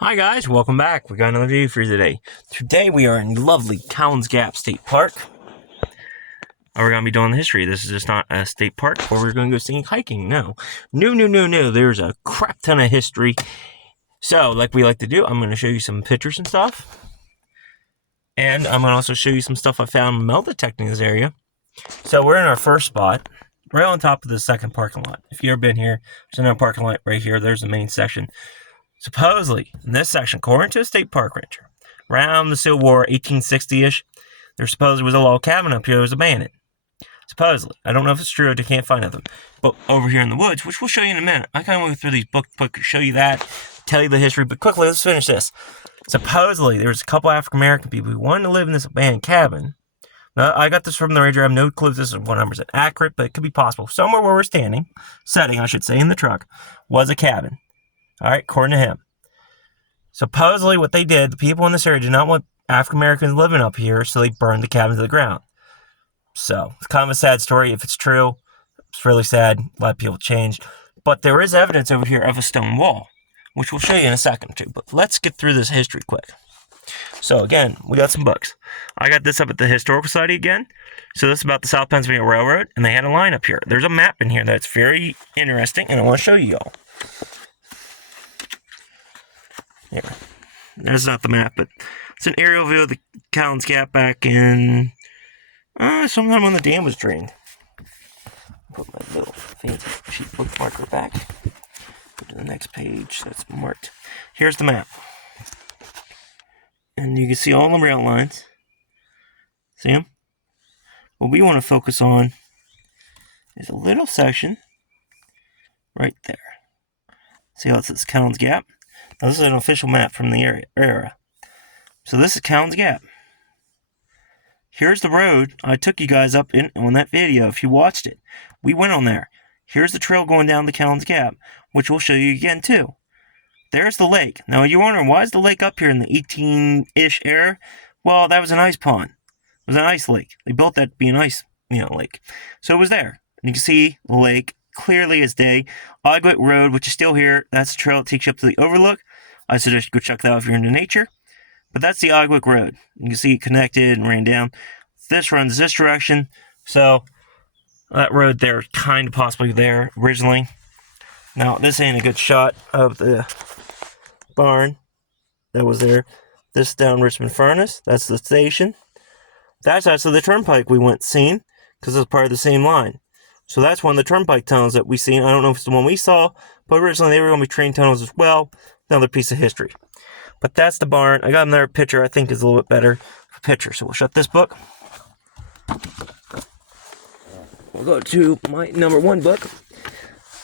Hi guys, welcome back. We got another video for you today. Today we are in lovely Cowans Gap State Park. We're going to be doing the history. This is just not a state park where we're going to go seeing hiking. No. No. There's a crap ton of history. So, like we like to do, I'm going to show you some pictures and stuff. And I'm going to also show you some stuff I found metal detecting in this area. So, we're in our first spot, right on top of the second parking lot. If you've ever been here, there's another parking lot right here. There's the main section. Supposedly, in this section, according to a state park ranger, around the Civil War, 1860-ish, there supposedly was a log cabin up here that was abandoned. Supposedly. I don't know if it's true, I can't find nothing. But over here in the woods, which we'll show you in a minute, I kind of went through these books, show you that, tell you the history, but quickly, let's finish this. Supposedly, there was a couple African-American people who wanted to live in this abandoned cabin. Now, I got this from the ranger. I have no clue if this is 100% accurate, but it could be possible. Somewhere where we're standing, setting, I should say, in the truck, was a cabin. All right, according to him. Supposedly, what they did, the people in this area did not want African Americans living up here, so they burned the cabin to the ground. So, it's kind of a sad story. If it's true, it's really sad. A lot of people changed. But there is evidence over here of a stone wall, which we'll show you in a second, too. But let's get through this history quick. So, again, we got some books. I got this up at the Historical Society again. So, this is about the South Pennsylvania Railroad, and they had a line up here. There's a map in here that's very interesting, and I want to show you all. Here. That's not the map, but it's an aerial view of the Cowans Gap back in sometime when the dam was drained. Put my little fancy cheap bookmarker back. Go to the next page that's marked. Here's the map. And you can see all the rail lines. See them? What we want to focus on is a little section right there. See how it says Cowans Gap? Now, this is an official map from the era. So this is Cowans Gap. Here's the road I took you guys up in on that video. If you watched it, we went on there. Here's the trail going down the Cowans Gap, which we'll show you again too. There's the lake. Now you're wondering, why is the lake up here in the 18-ish era? Well, that was an ice pond. It was an ice lake. They built that to be an ice, lake. So it was there. And you can see the lake clearly as day. Ogwick Road, which is still here, that's the trail that takes you up to the overlook. I suggest you go check that out if you're into nature. But that's the Ogwick Road. You can see it connected and ran down. This runs this direction. So that road there is kind of possibly there originally. Now, this ain't a good shot of the barn that was there. This is down Richmond Furnace. That's the station. That's actually the turnpike we went seen because it's part of the same line. So that's one of the turnpike tunnels that we seen. I don't know if it's the one we saw, but originally they were going to be train tunnels as well. Another piece of history. But that's the barn. I got another picture I think is a little bit better for picture. So we'll shut this book. We'll go to my number one book.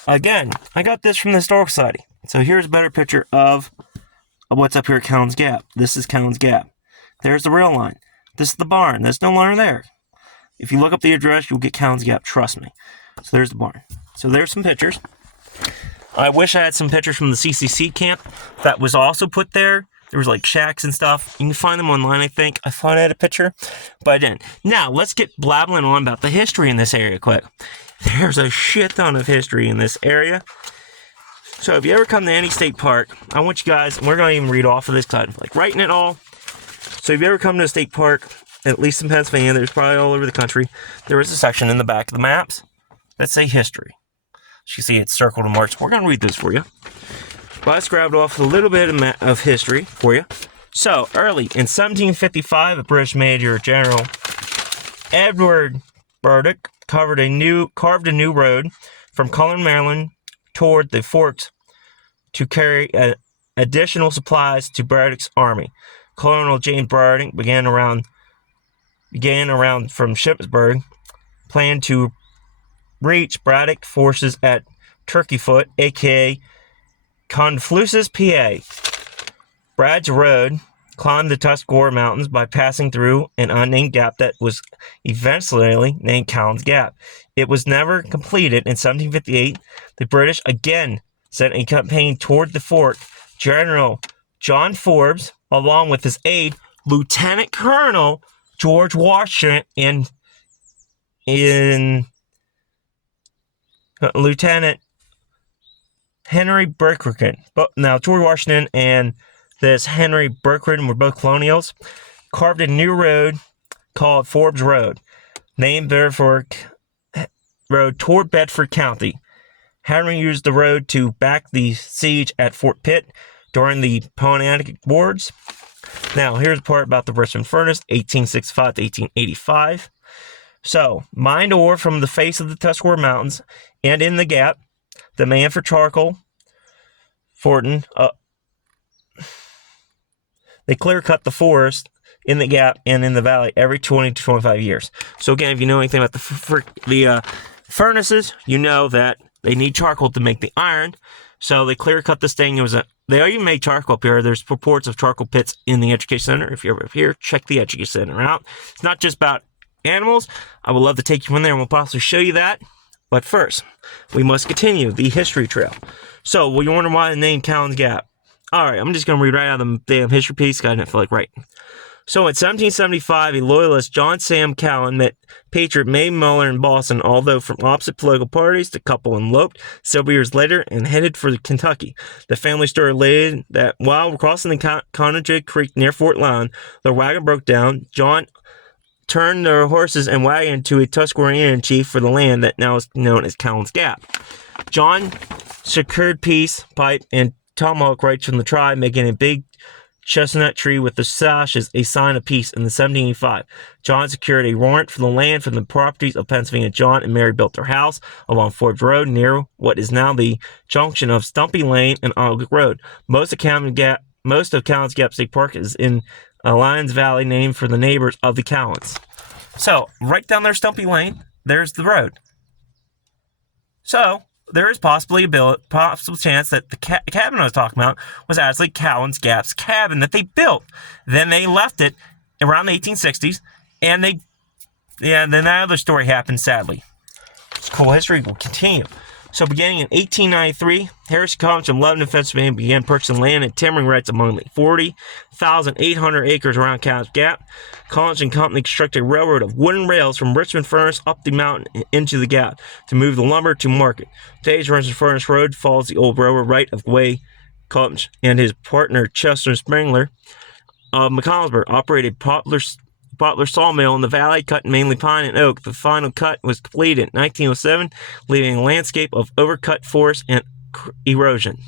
Again, I got this from the Historical Society. So here's a better picture of what's up here at Cowans Gap. This is Cowans Gap. There's the rail line. This is the barn. There's no longer there. If you look up the address, you'll get Cowans Gap. Trust me. So there's the barn. So there's some pictures. I wish I had some pictures from the CCC camp that was also put there. There was like shacks and stuff. You can find them online, I think. I thought I had a picture, but I didn't. Now, let's get blabbling on about the history in this area quick. There's a shit ton of history in this area. So if you ever come to any state park, I want you guys, and we're going to even read off of this because I'm like writing it all. So if you ever come to a state park, at least in Pennsylvania, there's probably all over the country, there is a section in the back of the maps that say history. As you see, it's circled and marked. We're going to read this for you. But I scrabbed off a little bit of history for you. So, early in 1755, a British Major General, Edward Burdick, carved a new road from Cullen, Maryland, toward the Forks to carry additional supplies to Braddock's army. Colonel James Burdick began around from Shippensburg, planned to reach Braddock forces at Turkey Foot, a.k.a. Confluences, PA. Brad's Road climbed the Tuscarora Mountains by passing through an unnamed gap that was eventually named Cowans Gap. It was never completed. In 1758, the British again sent a campaign toward the fort. General John Forbes, along with his aide, Lieutenant Colonel George Washington, and Lieutenant Henry Berkerkin. But now George Washington and this Henry Berkman were both colonials, carved a new road called Forbes Road, named therefore road toward Bedford County. Henry used the road to back the siege at Fort Pitt during the Pontiac Wars. Now, here's the part about the Richmond Furnace, 1865 to 1885. So, mined ore from the face of the Tuscarora Mountains and in the Gap, demand for charcoal, Fortin, they clear-cut the forest in the Gap and in the valley every 20 to 25 years. So again, if you know anything about the furnaces, you know that they need charcoal to make the iron. So they clear-cut this thing. They even made charcoal up here. There's reports of charcoal pits in the Education Center. If you're ever here, check the Education Center out. It's not just about animals. I would love to take you in there and we'll possibly show you that. But first, we must continue the history trail. So, well, you wonder why the name Cowans Gap. All right, I'm just going to read right out of the damn history piece. I didn't feel like writing. So, in 1775, a loyalist, John Sam Cowan, met patriot May Muller in Boston. Although from opposite political parties, the couple eloped several years later and headed for Kentucky. The family story related that while crossing the Conecuh Creek near Fort Lyon, their wagon broke down. John turned their horses and wagon to a Tuscaroran chief for the land that now is known as Cowans Gap. John secured peace, pipe, and tomahawk rights from the tribe, making a big chestnut tree with the sash as a sign of peace in the 1785. John secured a warrant for the land from the properties of Pennsylvania. John and Mary built their house along Forbes Road near what is now the junction of Stumpy Lane and Ogden Road. Most of Cowans Gap State Park is in Lyons Valley, named for the neighbors of the Cowans. So, right down there, Stumpy Lane, there's the road. So, there is possibly a possible chance that the cabin I was talking about was actually Cowans Gap's cabin that they built. Then they left it around the 1860s, and then that other story happened, sadly. It's cool history will continue. So beginning in 1893, Harrison College in Lebanon, Pennsylvania began purchasing land and timbering rights among the 40,800 acres around Cowans Gap. College and Company constructed a railroad of wooden rails from Richmond Furnace up the mountain into the Gap to move the lumber to market. Today's Richmond Furnace Road follows the old railroad right of way. College and his partner Chester Springler of McConnellsburg operated Butler sawmill in the valley, cutting mainly pine and oak. The final cut was completed in 1907, leaving a landscape of overcut forest and erosion.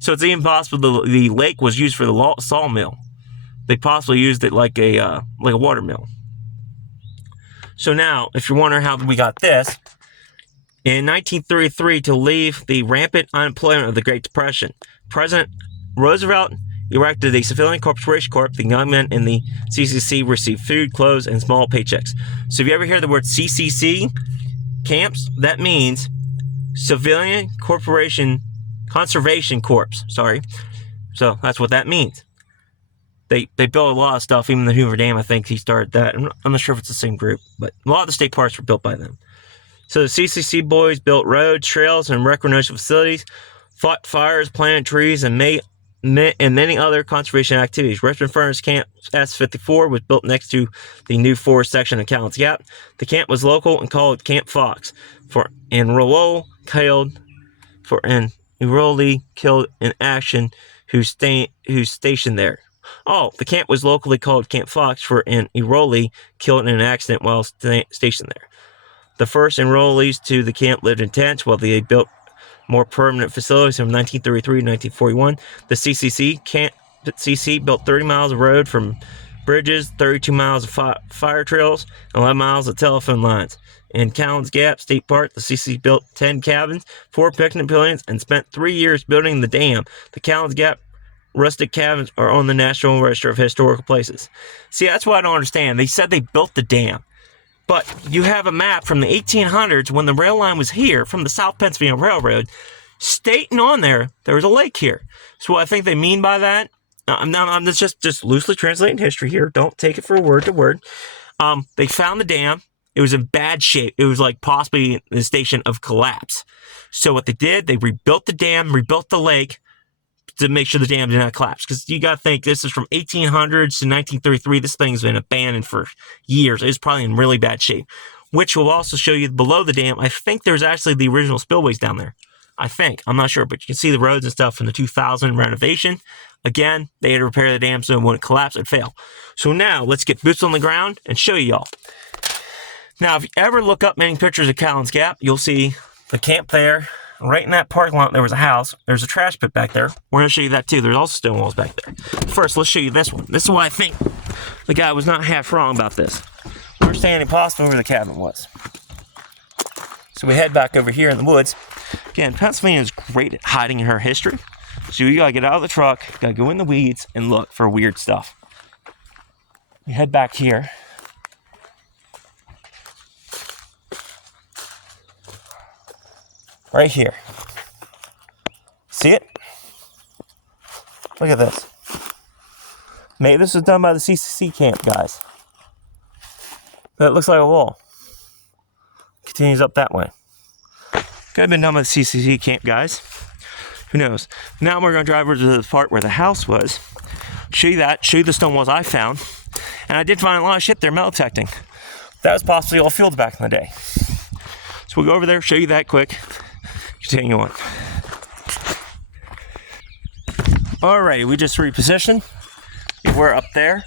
So it's even possible the lake was used for the sawmill. They possibly used it like a water mill. So now, if you're wondering how we got this, in 1933, to leave the rampant unemployment of the Great Depression, President Roosevelt erected a civilian corporation corp. The young men in the CCC received food, clothes, and small paychecks. So if you ever hear the word CCC camps, that means Civilian Corporation Conservation Corps. Sorry. So that's what that means. They built a lot of stuff. Even the Hoover Dam, I think he started that. I'm not sure if it's the same group, but a lot of the state parks were built by them. So the CCC boys built roads, trails, and recreational facilities, fought fires, planted trees, and many other conservation activities. Richmond Furnace Camp S54 was built next to the new forest section of Cowans Gap. The camp was local and called Camp Fox, and Rollo killed in action who's stationed there. Oh, the camp was locally called Camp Fox for an enrollee killed in an accident while stationed there. The first enrollees to the camp lived in tents while they built more permanent facilities from 1933 to 1941. The CCC built 30 miles of road from bridges, 32 miles of fire trails, and 11 miles of telephone lines. In Cowans Gap State Park, the CCC built 10 cabins, 4 picnic pavilions, and spent 3 years building the dam. The Cowans Gap rustic cabins are on the National Register of Historical Places. See, that's what I don't understand. They said they built the dam. But you have a map from the 1800s when the rail line was here from the South Pennsylvania Railroad, stating on there was a lake here. So what I think they mean by that, I'm just loosely translating history here. Don't take it for word to word. They found the dam. It was in bad shape. It was like possibly in a station of collapse. So what they did, they rebuilt the dam, rebuilt the lake to make sure the dam did not collapse. Because you got to think, this is from 1800s to 1933. This thing's been abandoned for years. It's probably in really bad shape. Which will also show you below the dam, I think there's actually the original spillways down there. I think. I'm not sure. But you can see the roads and stuff from the 2000 renovation. Again, they had to repair the dam so it wouldn't collapse and fail. So now, let's get boots on the ground and show you y'all. Now, if you ever look up many pictures of Cowans Gap, you'll see the camp there. Right in that parking lot, there was a house. There's a trash pit back there. We're going to show you that too. There's also stone walls back there. First, let's show you this one. This is why I think the guy was not half wrong about this. We're standing possibly where the cabin was. So we head back over here in the woods. Again, Pennsylvania is great at hiding her history. So you gotta get out of the truck, gotta go in the weeds and look for weird stuff. We head back here. Right here. See it? Look at this. Maybe this was done by the CCC camp guys. But it looks like a wall. Continues up that way. Could have been done by the CCC camp guys. Who knows? Now we're going to drive over to the part where the house was. Show you that. Show you the stone walls I found. And I did find a lot of shit there metal detecting. That was possibly all fields back in the day. So we'll go over there, show you that quick. Continue on. Alrighty, we just repositioned. We're up there.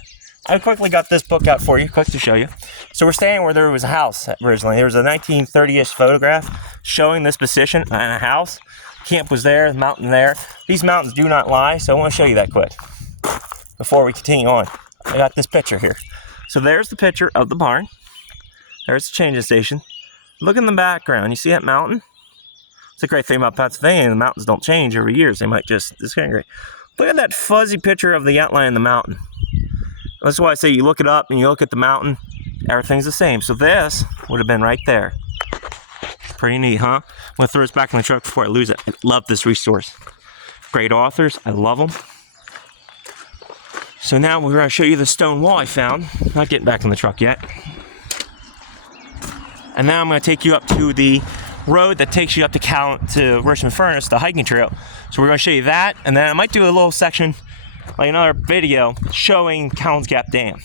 I quickly got this book out for you, quick to show you. So we're standing where there was a house originally. There was a 1930-ish photograph showing this position and a house. Camp was there, the mountain there. These mountains do not lie, so I want to show you that quick before we continue on. I got this picture here. So there's the picture of the barn. There's the changing station. Look in the background. You see that mountain? It's a great thing about Pennsylvania. The mountains don't change every year. They might just, it's kind of great. Look at that fuzzy picture of the outline of the mountain. That's why I say you look it up and you look at the mountain, everything's the same. So this would have been right there. Pretty neat, huh? I'm going to throw this back in the truck before I lose it. I love this resource. Great authors. I love them. So now we're going to show you the stone wall I found. Not getting back in the truck yet. And now I'm going to take you up to the road that takes you up to Richmond Furnace, the hiking trail. So we're going to show you that, and then I might do a little section, like another video, showing Cowans Gap Dam.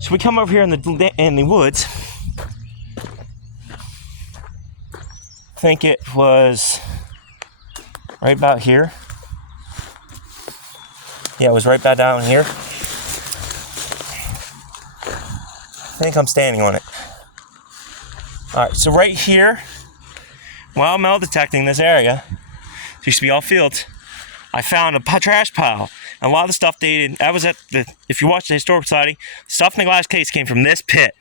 So we come over here in the woods. I think it was right about here. Yeah, it was right about down here. I think I'm standing on it. Alright, so right here, while metal detecting this area, it used to be all fields, I found a trash pile. And a lot of the stuff dated, that was at the, if you watch the Historical Society, stuff in the glass case came from this pit.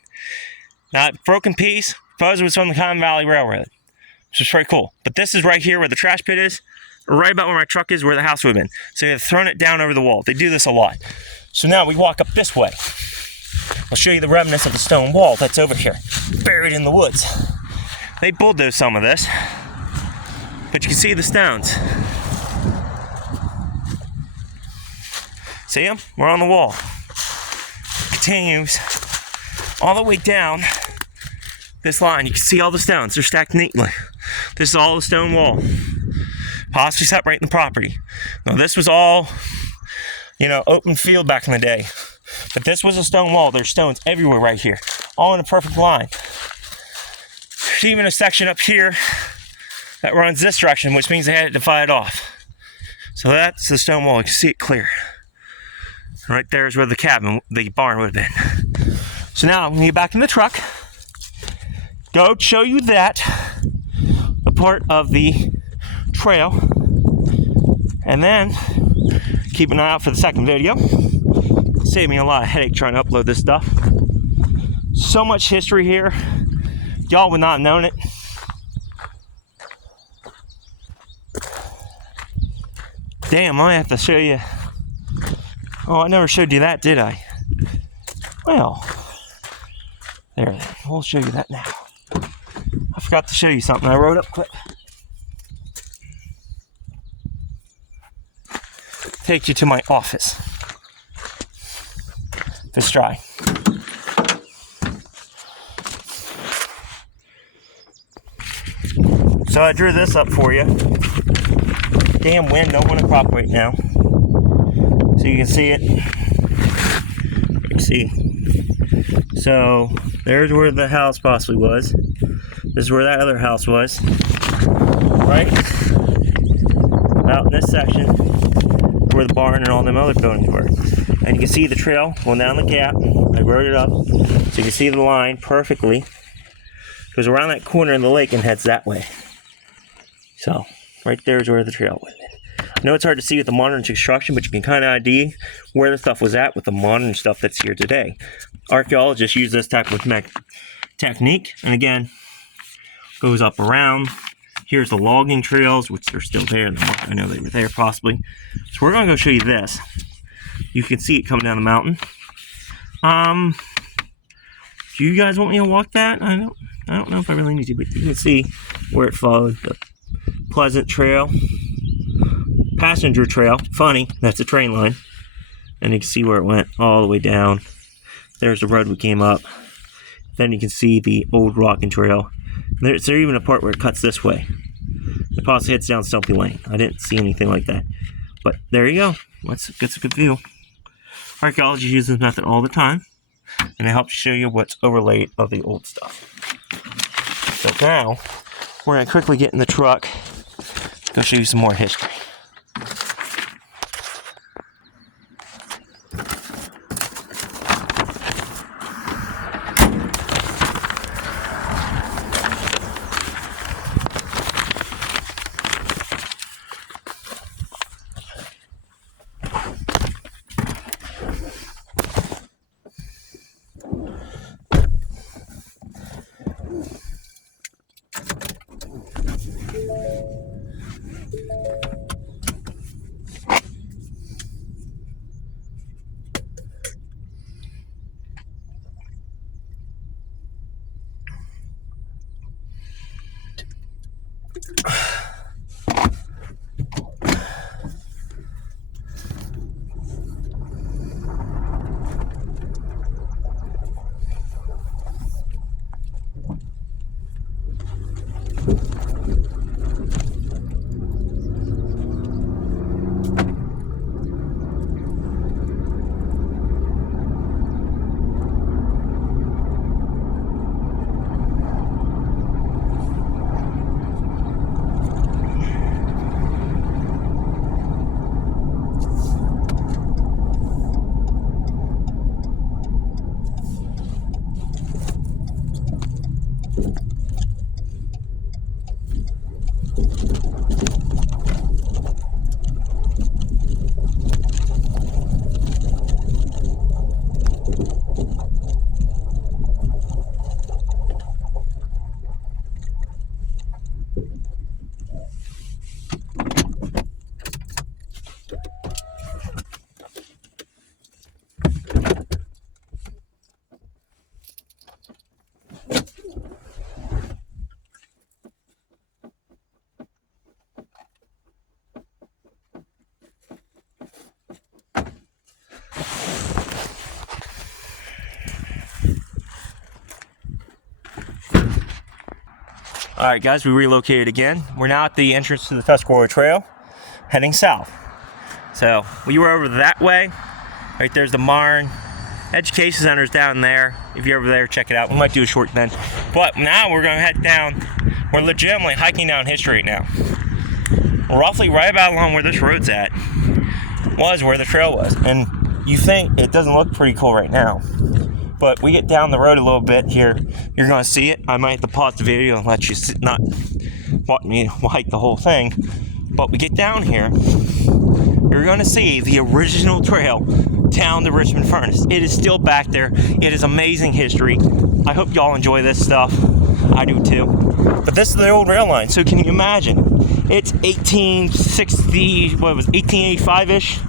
Now, broken piece, suppose it was from the Cotton Valley Railroad, which is very cool. But this is right here where the trash pit is, right about where my truck is, where the house would have been. So they've thrown it down over the wall. They do this a lot. So now we walk up this way. I'll show you the remnants of the stone wall that's over here, buried in the woods. They bulldozed some of this, but you can see the stones. See them? We're on the wall. Continues all the way down this line. You can see all the stones. They're stacked neatly. This is all the stone wall. Possibly separating the property. Now this was all, open field back in the day. But this was a stone wall. There's stones everywhere right here. All in a perfect line. There's even a section up here that runs this direction, which means they had to divide it off. So that's the stone wall. You can see it clear. Right there is where the barn would have been. So now I'm going to get back in the truck. Go show you that. A part of the trail. And then keep an eye out for the second video. Saved me a lot of headache trying to upload this stuff. So much history here. Y'all would not have known it. Damn, I have to show you. Oh, I never showed you that, did I? Well, there, we'll show you that now. I forgot to show you something I wrote up quick. Take you to my office. Let's try. So I drew this up for you. Damn wind, don't want to crop right now. So you can see it. You can see. So there's where the house possibly was. This is where that other house was. Right? Out in this section. where the barn and all them other buildings were. And you can see the trail going down the gap. I wrote it up so you can see the line perfectly. It goes around that corner in the lake and heads that way. So, right there is where the trail went. I know it's hard to see with the modern construction, but you can kind of ID where the stuff was at with the modern stuff that's here today. Archaeologists use this type of technique, and again, goes up around. Here's the logging trails, which are still there. I know they were there possibly. So we're going to go show you this. You can see it coming down the mountain. Do you guys want me to walk that? I don't know if I really need to, but you can see where it followed the Pleasant Trail, passenger trail. Funny, that's a train line. And you can see where it went all the way down. There's the road we came up. Then you can see the old rocking trail. There's even a part where it cuts this way. It possibly hits down Stumpy Lane. I didn't see anything like that. But there you go. That's a good view. Archaeology uses this method all the time. And it helps show you what's overlaid of the old stuff. So now, we're going to quickly get in the truck. Go show you some more history. Alright guys, we relocated again. We're now at the entrance to the Tuscarora Trail, heading south. So, we were over that way. Right there's the Marn. Education Center's down there. If you're over there, check it out. We might do a short then. But now we're going to head down. We're legitimately hiking down history right now. Roughly right about along where this road's at was where the trail was. And you think it doesn't look pretty cool right now. But we get down the road a little bit here. You're going to see it. I might have to pause the video and let you not want me to hike the whole thing. But we get down here. You're going to see the original trail down to Richmond Furnace. It is still back there. It is amazing history. I hope y'all enjoy this stuff. I do too. But this is the old rail line. So can you imagine? It's 1860, what was 1885-ish?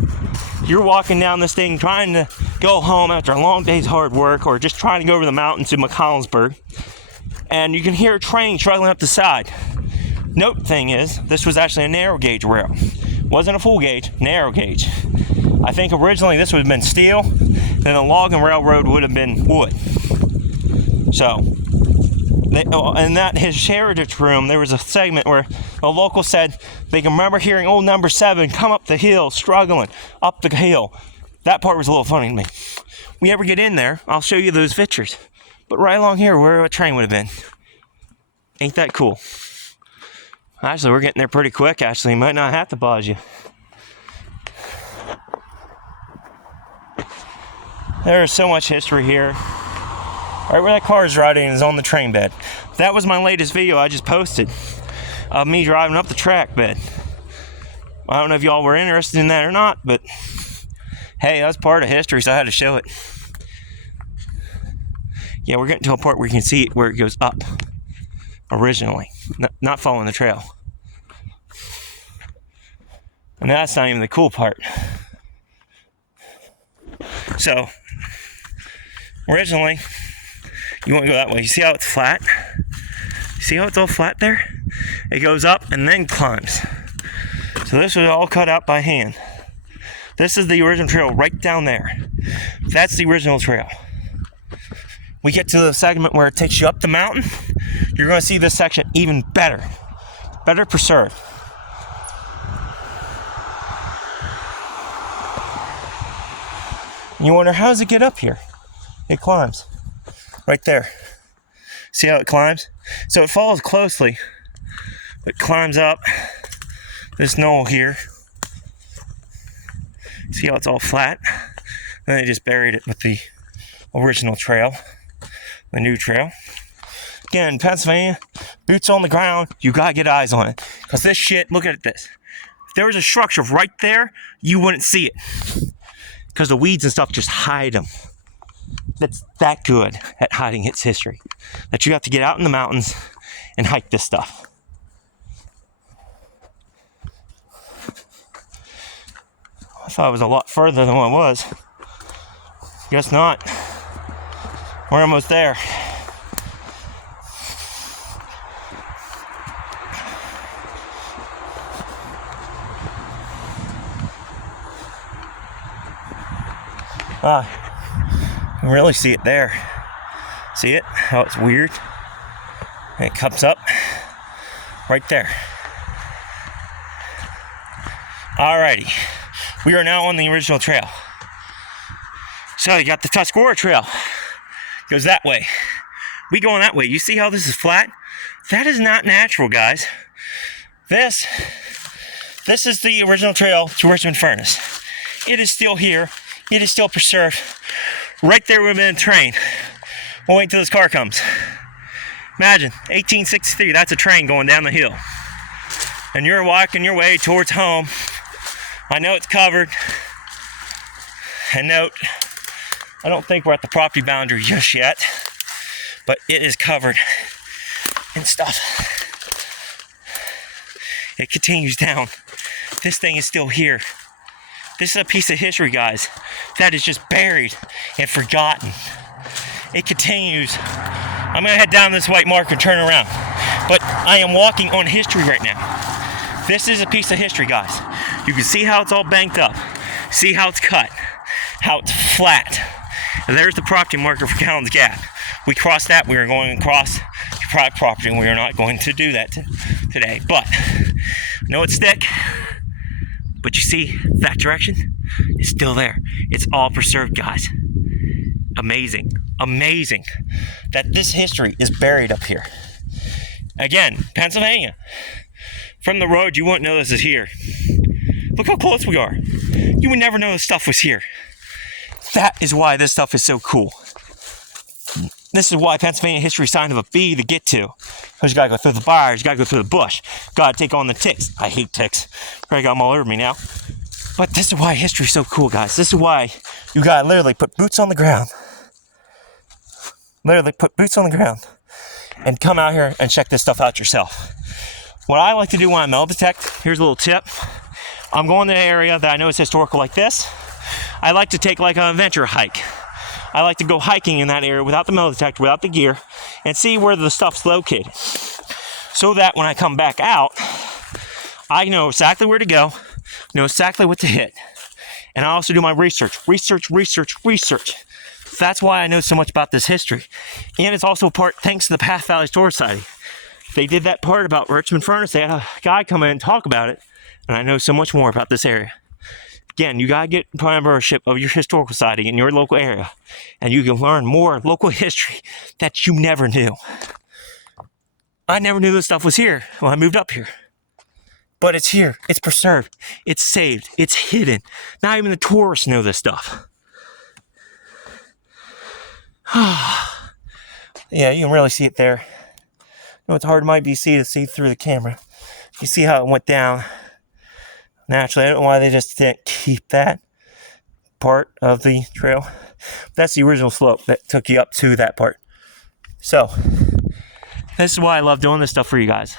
You're walking down this thing trying to go home after a long day's hard work, or just trying to go over the mountains to McCollumsburg, and you can hear a train struggling up the side. Note thing is, this was actually a narrow gauge rail. Wasn't a full gauge, narrow gauge. I think originally this would have been steel, then the logging railroad would have been wood. So, in that his heritage room, there was a segment where a local said they can remember hearing old number 7 come up the hill, struggling up the hill. That part was a little funny to me. We ever get in there, I'll show you those pictures. But right along here, where a train would have been. Ain't that cool? Actually, we're getting there pretty quick, actually. Might not have to pause you. There is so much history here. Right where that car is riding is on the train bed. That was my latest video I just posted of me driving up the track bed. I don't know if y'all were interested in that or not, but hey, that's part of history, so I had to show it. Yeah, we're getting to a part where you can see it where it goes up originally, not following the trail. And that's not even the cool part. So, originally, you want to go that way. You see how it's flat? You see how it's all flat there? It goes up and then climbs. So this was all cut out by hand. This is the original trail right down there. That's the original trail. We get to the segment where it takes you up the mountain. You're going to see this section even better. Better preserved. You wonder, how does it get up here? It climbs. Right there. See how it climbs? So it follows closely. It climbs up this knoll here. See how it's all flat? Then they just buried it with the original trail. The new trail. Again, in Pennsylvania, boots on the ground, you gotta get eyes on it. Because this shit, look at this. If there was a structure right there, you wouldn't see it. Because the weeds and stuff just hide them. That's that good at hiding its history. That you have to get out in the mountains and hike this stuff. I thought it was a lot further than what it was. Guess not. We're almost there. You can really see it there. See it? How it's weird? And it comes up right there. Alrighty. We are now on the original trail. So you got the Tuscarora Trail. Goes that way. We going that way. You see how this is flat? That is not natural, guys. This is the original trail to Richmond Furnace. It is still here. It is still preserved. Right there would have been a train. We'll wait until this car comes. Imagine, 1863, that's a train going down the hill. And you're walking your way towards home. I know it's covered. And note, I don't think we're at the property boundary just yet, but it is covered in stuff. It continues down. This thing is still here. This is a piece of history, guys, that is just buried and forgotten. It continues. I'm gonna head down this white marker and turn around, but I am walking on history right now. This is a piece of history, guys. You can see how it's all banked up. See how it's cut, how it's flat. And there's the property marker for Cowans Gap. We crossed that, we are going across private property, and we are not going to do that today. But I know it's thick, but you see that direction? It's still there. It's all preserved, guys. Amazing, amazing that this history is buried up here. Again, Pennsylvania. From the road, you wouldn't know this is here. Look how close we are. You would never know this stuff was here. That is why this stuff is so cool. This is why Pennsylvania history is kind of a B to get to. Because you gotta go through the bars, you gotta go through the bush, gotta take on the ticks. I hate ticks. Probably got them all over me now. But this is why history is so cool, guys. This is why you gotta literally put boots on the ground. Literally put boots on the ground and come out here and check this stuff out yourself. What I like to do when I metal detect, here's a little tip. I'm going to an area that I know is historical like this. I like to take like an adventure hike. I like to go hiking in that area without the metal detector, without the gear, and see where the stuff's located. So that when I come back out, I know exactly where to go, know exactly what to hit. And I also do my research. That's why I know so much about this history. And it's also part thanks to the Path Valley Historical Society. They did that part about Richmond Furnace. They had a guy come in and talk about it. And I know so much more about this area. Again, you gotta get membership of your historical society in your local area, and you can learn more local history that you never knew. I never knew this stuff was here when I moved up here. But it's here, it's preserved, it's saved, it's hidden. Not even the tourists know this stuff. Yeah, you can really see it there. You know, it's hard might be to see through the camera. You see how it went down naturally. I don't know why they just didn't keep that part of the trail. That's the original slope that took you up to that part. So, this is why I love doing this stuff for you guys.